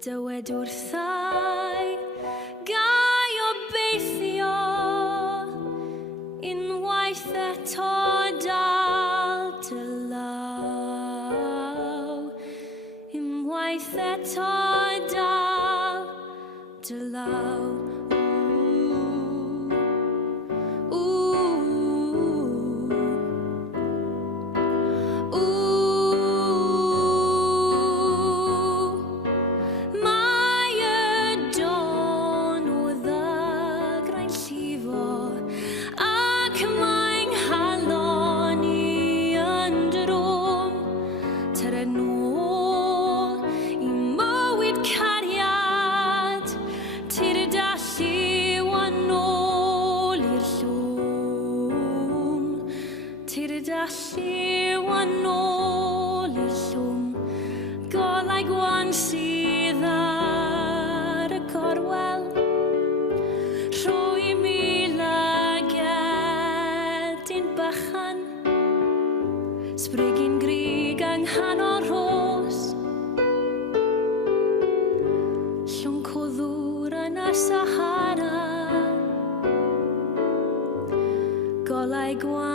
Dywed wrthai gai obeithio unwaith eto dal dy law, unwaith eto dal dy law. Dallu yn ôl i'r llwm, golau gwan sydd ar y gorwel, rhoi mi lygedyn bychan, sbrigyn grig yng nghanol ros, llwng coddwr yn y Sahara, golau gwan